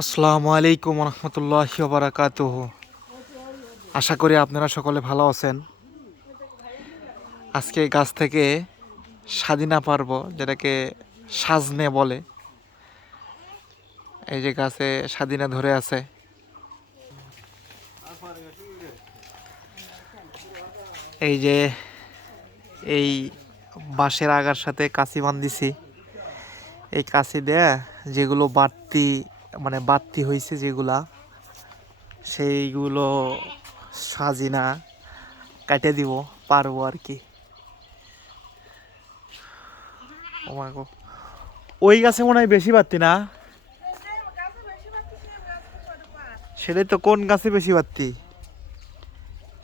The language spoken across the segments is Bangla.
আসসালামু আলাইকুম রহমতুল্লাহ বারাকাত আশা করি আপনারা সকলে ভালো আছেন। আজকে গাছ থেকে স্বাধীনা পারব, যেটাকে সাজনে বলে। এই যে গাছে স্বাধীনা ধরে আছে। এই যে এই বাঁশের আগার সাথে কাঁচি বান্ধিছি এই কাঁচি দেয়া যেগুলো বাড়তি মানে বাড়তি হয়েছে যেগুলা, সেইগুলো সাজিনা কাটে দিব, পারব আর কি। ওই গাছে মনে হয় বেশি বাড়তি না? সেটাই তো, কোন গাছে বেশি বাড়তি?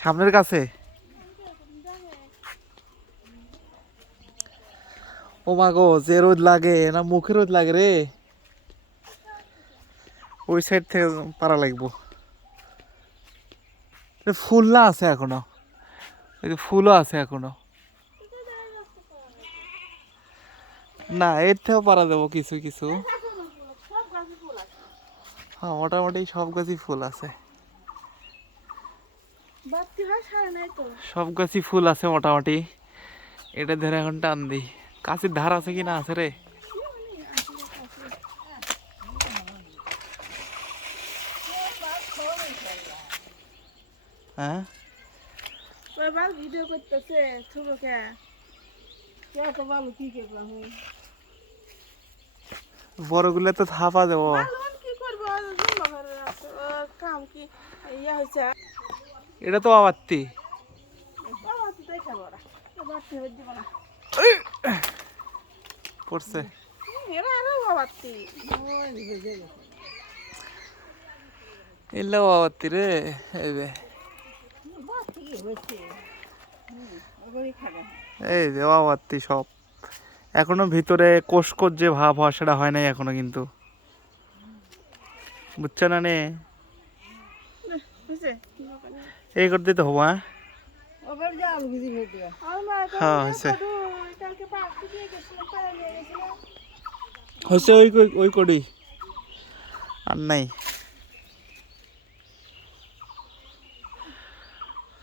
সামনের গাছে? ও মা গো যে রোদ লাগে, না মুখে রোদ লাগে রে? ওই সাইড থেকে পারা লাগবো। ফুল না আছে এখনও। এই যে ফুলও আছে এখনও। না এর থেকেও পারা দেবো কিছু কিছু। হ্যাঁ মোটামুটি সব গাছই ফুল আছে। সব গাছই ফুল আছে মোটামুটি। এটা ধরে এখন টান দিই। কাছের ধার আছে কি না আছে রে? হ্যাঁ এবার ভিডিও করতেছে ছবকে কে তো ভালো কি করলাম বড়গুলো তো থাপা দেবো। কি করব কাম কি ইয়া হয়েছে এটা তো আবাত্তি বাবা না। পড়ছে। এরা আরও আবাত্তি রে এই যে এই যে আবাত্তি সব এখনও ভিতরে কোষকোষ যে ভাব হয় সেটা হয় নাই এখনও কিন্তু। বুঝছ না নে? এই করতে তো হব হ্যাঁ? হ্যাঁ, হয়েছে। ওই ওই করি। আর নাই।